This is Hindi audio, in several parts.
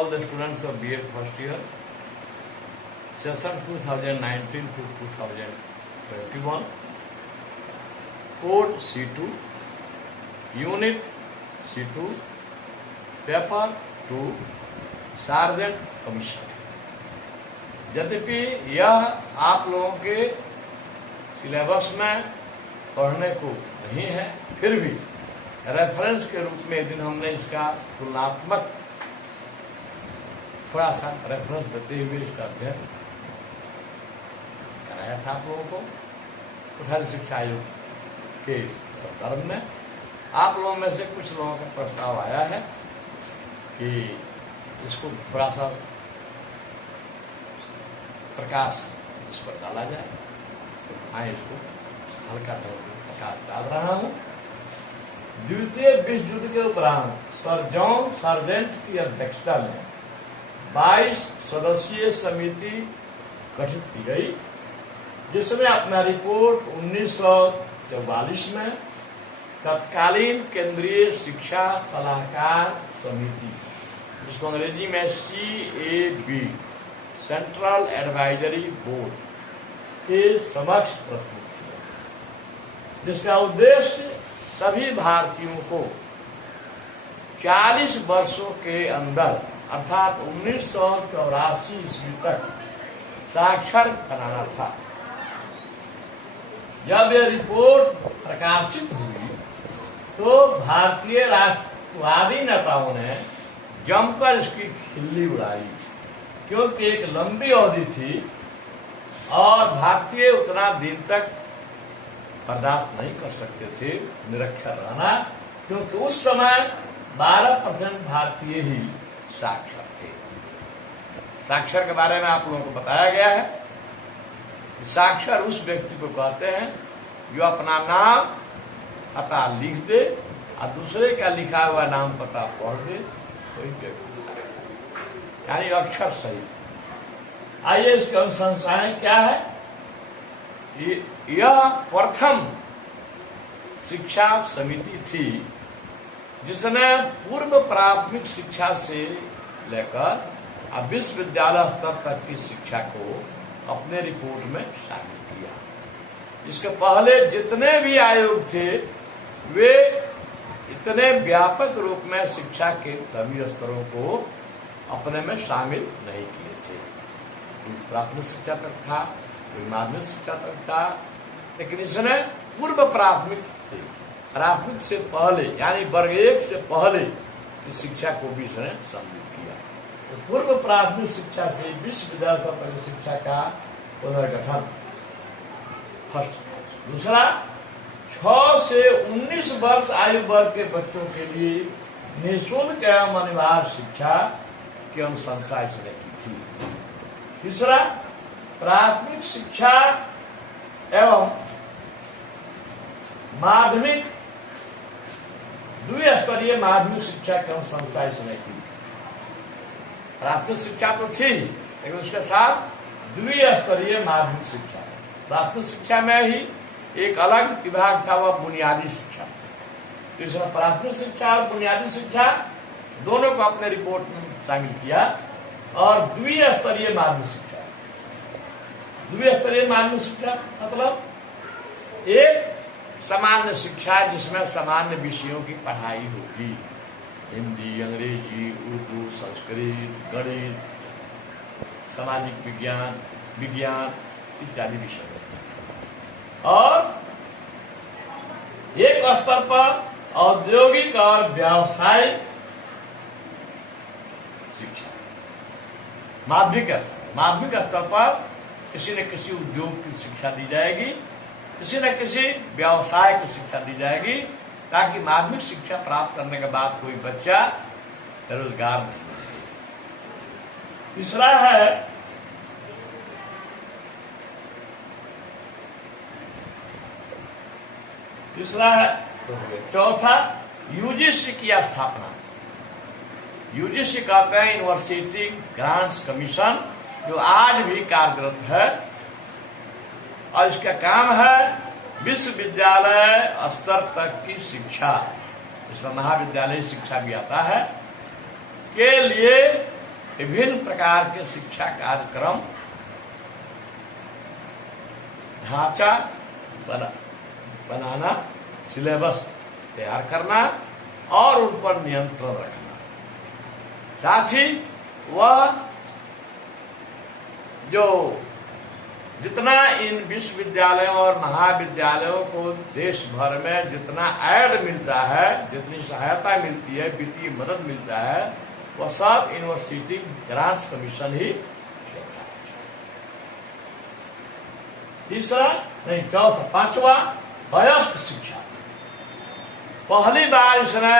all the students of BA first year, session 2019 to 2021, code C2, unit C2, paper 2, sergeant commission. यद्यपि यह आप लोगों के सिलेबस में पढ़ने को नहीं है, फिर भी रेफरेंस के रूप में एक दिन हमने इसका तुलनात्मक थोड़ा सा रेफरेंस देते हुए इसका अध्ययन कराया था आप लोगों को। कुठारी शिक्षा आयोग के संदर्भ में आप लोगों में से कुछ लोगों का प्रस्ताव आया है कि इसको थोड़ा सा प्रकाश इस पर डाला जाए, तो मैं इसको हल्का प्रकाश डाल रहा हूं। द्वितीय विश्व युद्ध के उपरांत सर जॉन सार्जेंट की अध्यक्षता में 22 सदस्यीय समिति गठित की गई, जिसने अपना रिपोर्ट 1944 में तत्कालीन केंद्रीय शिक्षा सलाहकार समिति, जिसको अंग्रेजी में CAB सेंट्रल एडवाइजरी बोर्ड के समक्ष प्रस्तुत किया, जिसका उद्देश्य सभी भारतीयों को 40 वर्षों के अंदर अर्थात 1984 ईस्वी तक साक्षर बनाना था। जब यह रिपोर्ट प्रकाशित हुई तो भारतीय राष्ट्रवादी नेताओं ने जमकर इसकी खिल्ली उड़ाई, क्योंकि एक लंबी अवधि थी और भारतीय उतना दिन तक बर्दाश्त नहीं कर सकते थे निरक्षर रहना, क्योंकि उस समय 12% भारतीय ही साक्षर थे। साक्षर के बारे में आप लोगों को बताया गया है कि साक्षर उस व्यक्ति को कहते हैं जो अपना नाम पता लिख दे और दूसरे का लिखा हुआ नाम पता पढ़ दे, कोई व्यक्ति साक्षर, यानी अक्षर सही। आइए इसकी अनुशंसाएं क्या है। यह प्रथम शिक्षा समिति थी जिसने पूर्व प्राथमिक शिक्षा से लेकर विश्वविद्यालय स्तर तक की शिक्षा को अपने रिपोर्ट में शामिल किया। इसके पहले जितने भी आयोग थे वे इतने व्यापक रूप में शिक्षा के सभी स्तरों को अपने में शामिल नहीं किए थे। प्राथमिक शिक्षा तक था, माध्यमिक शिक्षा तक था, लेकिन इसने पूर्व प्राथमिक से पहले यानी वर्ग 1 से पहले की शिक्षा को भी इसने सम्मिलित किया। तो पूर्व प्राथमिक शिक्षा से विश्वविद्यालय तक की शिक्षा का पुनर्गठन फर्स्ट। दूसरा, 6 से 19 वर्ष आयु वर्ग के बच्चों के लिए निःशुल्क एवं अनिवार्य शिक्षा की अनुशंसा इसने की थी। तीसरा, प्राथमिक शिक्षा एवं माध्यमिक द्विस्तरीय माध्यमिक शिक्षा की अनुशंसा इसने की। प्राथमिक शिक्षा तो थी, लेकिन उसके साथ द्विस्तरीय माध्यमिक शिक्षा। प्राथमिक शिक्षा में ही एक अलग विभाग था, वह बुनियादी शिक्षा। तो इसमें प्राथमिक शिक्षा और बुनियादी शिक्षा दोनों को अपने रिपोर्ट में शामिल किया। और द्विस्तरीय माध्यमिक शिक्षा, द्विस्तरीय माध्यमिक शिक्षा मतलब एक सामान्य शिक्षा जिसमें सामान्य विषयों की पढ़ाई होगी, हिंदी, अंग्रेजी, उर्दू, संस्कृत, गणित, सामाजिक विज्ञान, विज्ञान इत्यादि विषय। और एक स्तर पर औद्योगिक और व्यावसायिक शिक्षा। माध्यमिक स्तर पर किसी न किसी उद्योग की शिक्षा दी जाएगी, किसी न किसी व्यवसाय की शिक्षा दी जाएगी, ताकि माध्यमिक शिक्षा प्राप्त करने के बाद कोई बच्चा बेरोजगार नहीं रहे। तीसरा है चौथा, यूजीसी की स्थापना। यूजीसी कहते हैं यूनिवर्सिटी ग्रांट्स कमीशन, जो आज भी कार्यरत है और इसका काम है विश्वविद्यालय स्तर तक की शिक्षा, इसमें महाविद्यालय शिक्षा भी आता है, के लिए विभिन्न प्रकार के शिक्षा कार्यक्रम ढांचा बनाना, सिलेबस तैयार करना और उन पर नियंत्रण रखना। साथ ही वह जो जितना इन विश्वविद्यालयों और महाविद्यालयों को देश भर में जितना ऐड मिलता है, जितनी सहायता मिलती है, वित्तीय मदद मिलता है, वह सब यूनिवर्सिटी ग्रांट्स कमीशन ही देता है। तीसरा नहीं, चौथा, पांचवा, वयस्क शिक्षा। पहली बार इसने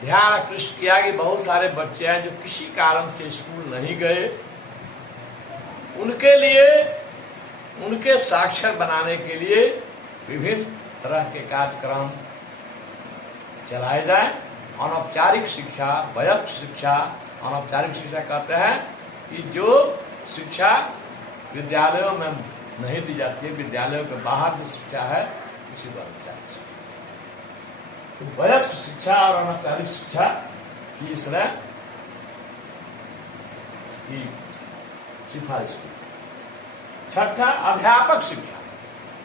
ध्यान आकृष्ट किया कि बहुत सारे बच्चे हैं जो किसी कारण से स्कूल नहीं गए, उनके लिए, उनके साक्षर बनाने के लिए विभिन्न तरह के कार्यक्रम चलाए जाए। अनौपचारिक शिक्षा, वयस्क शिक्षा। अनौपचारिक शिक्षा कहते हैं कि जो शिक्षा विद्यालयों में नहीं दी जाती है, विद्यालयों के बाहर जो शिक्षा है उसी को अनौपचारिक शिक्षा। तो वयस्क शिक्षा और अनौपचारिक शिक्षा की इसने सिफारिश की। छठा, अध्यापक शिक्षा।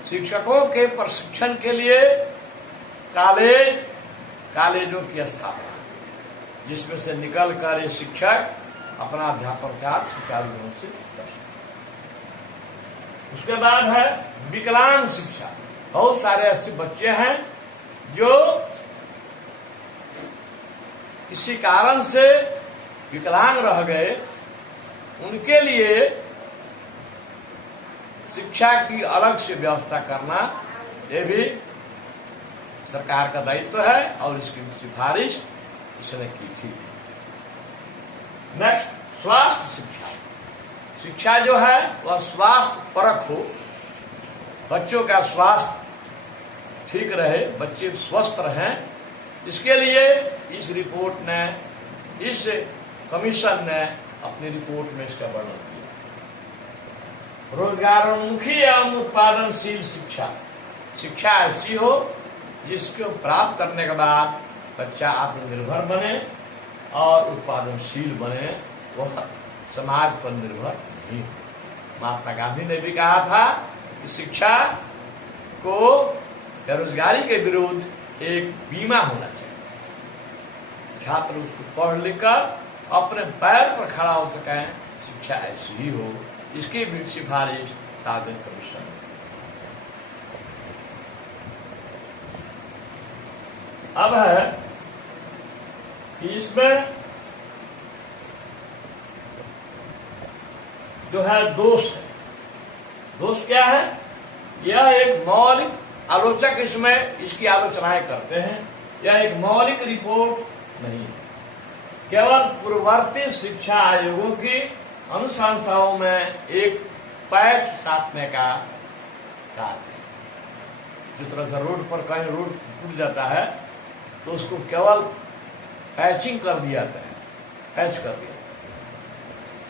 शिक्षकों के प्रशिक्षण के लिए कॉलेजों की स्थापना, जिसमें से निकलकर ये शिक्षक अपना अध्यापन कार्य सुचारू रूप से कर सके। उसके बाद है विकलांग शिक्षा। बहुत सारे ऐसे बच्चे हैं जो किसी कारण से विकलांग रह गए, उनके लिए शिक्षा की अलग से व्यवस्था करना, ये भी सरकार का दायित्व है और इसकी सिफारिश इसने की थी। नेक्स्ट, स्वास्थ्य शिक्षा। शिक्षा जो है वह स्वास्थ्य परख हो, बच्चों का स्वास्थ्य ठीक रहे, बच्चे स्वस्थ रहें, इसके लिए इस रिपोर्ट ने, इस कमीशन ने अपनी रिपोर्ट में इसका वर्णन किया। रोजगारोन्मुखी एवं उत्पादनशील शिक्षा। शिक्षा ऐसी हो जिसको प्राप्त करने के बाद बच्चा आत्मनिर्भर बने और उत्पादनशील बने, वह समाज पर निर्भर नहीं हो। महात्मा गांधी ने भी कहा था कि शिक्षा को बेरोजगारी के विरुद्ध एक बीमा होना चाहिए। छात्र उसको पढ़ लिखकर अपने पैर पर खड़ा हो सके, शिक्षा ऐसी ही हो। इसकी भी सिफारिश साधन कमीशन। अब है कि इसमें जो है दोष है। दोष क्या है? यह एक मौलिक, आलोचक इसमें इसकी आलोचनाएं करते हैं, यह एक मौलिक रिपोर्ट नहीं है, केवल पूर्ववर्ती शिक्षा आयोगों की अनुशंसाओं में एक पैच साधने का कार्य है। जिस तरह से रोड पर कहीं रोड टूट जाता है तो उसको केवल पैचिंग कर दिया जाता है, पैच कर दिया,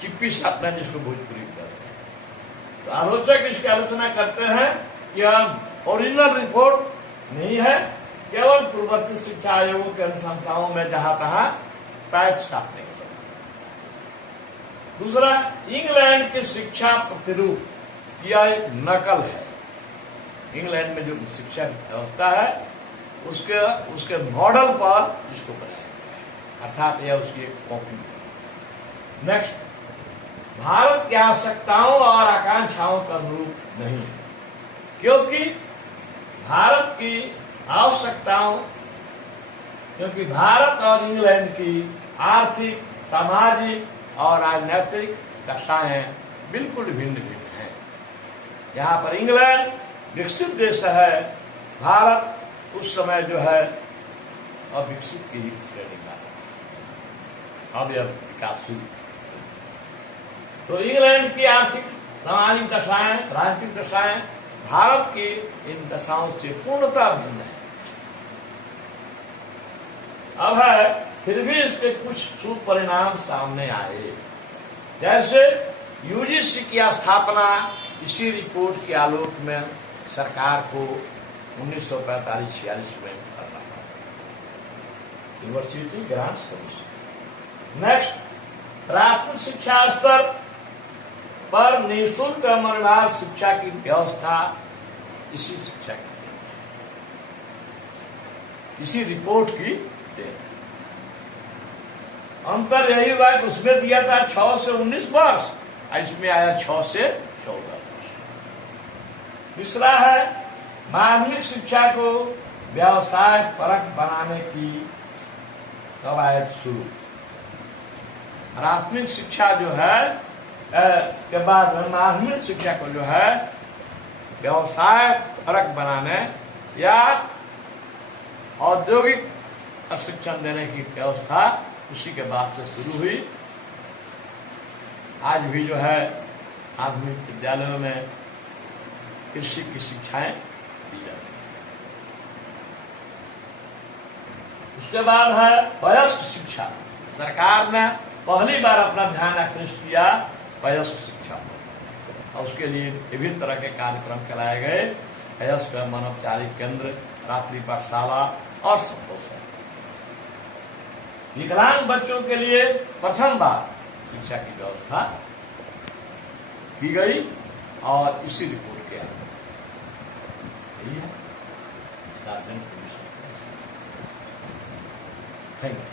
चिप्पी साधना जिसको भोजपुरी करते हैं। तो आलोचक इसकी आलोचना करते हैं कि यह ओरिजिनल रिपोर्ट नहीं है, केवल पूर्ववर्ती शिक्षा आयोगों के अनुशंसाओं में जहां तहां पैच साधने का। दूसरा, इंग्लैंड की शिक्षा प्रतिरूप, यह एक नकल है। इंग्लैंड में जो शिक्षा व्यवस्था है उसके मॉडल पर इसको बनाया गया है, अर्थात यह उसकी एक कॉपी है। नेक्स्ट, भारत की आवश्यकताओं और आकांक्षाओं का अनुरूप नहीं है, क्योंकि भारत और इंग्लैंड की आर्थिक, सामाजिक और राजनीतिक दशाएं बिल्कुल भिन्न भिन्न हैं। यहाँ पर इंग्लैंड विकसित देश है, भारत उस समय जो है अविकसित की ही श्रेणी में, अब यह विकासशील। तो इंग्लैंड की आर्थिक, सामाजिक दशाएं, राजनीतिक दशाएं भारत की इन दशाओं से पूर्णतः भिन्न है। अब है, फिर भी इसके कुछ शुभ परिणाम सामने आए, जैसे यूजीसी की स्थापना इसी रिपोर्ट के आलोक में सरकार को 1945-46 में करना पड़ा, यूनिवर्सिटी ग्रांट्स कमीशन। नेक्स्ट, प्राथमिक शिक्षा स्तर पर निःशुल्क मनोभाव शिक्षा की व्यवस्था इसी शिक्षा की, इसी रिपोर्ट की देन। अंतर यही हुआ कि उसमें दिया था 6 से 19 वर्ष, इसमें आया 6 से 14 वर्ष। तीसरा है माध्यमिक शिक्षा को व्यवसाय परक बनाने की कवायद शुरू। प्राथमिक शिक्षा जो है के बाद माध्यमिक शिक्षा को जो है व्यवसाय परक बनाने या औद्योगिक शिक्षण देने की व्यवस्था उसी के बाद से शुरू हुई। आज भी जो है आधुनिक विद्यालयों में कृषि की शिक्षाएं दी जाती हैं। उसके बाद है वयस्क शिक्षा। सरकार ने पहली बार अपना ध्यान आकृष्ट किया वयस्क शिक्षा पर, और उसके लिए विभिन्न तरह के कार्यक्रम चलाए गए। वयस्क मानवचारी केंद्र, रात्रि पाठशाला और संपोषण। विकलांग बच्चों के लिए प्रथम बार शिक्षा की व्यवस्था की गई और इसी रिपोर्ट के आधार यही है सार्वजनिक। Thank you.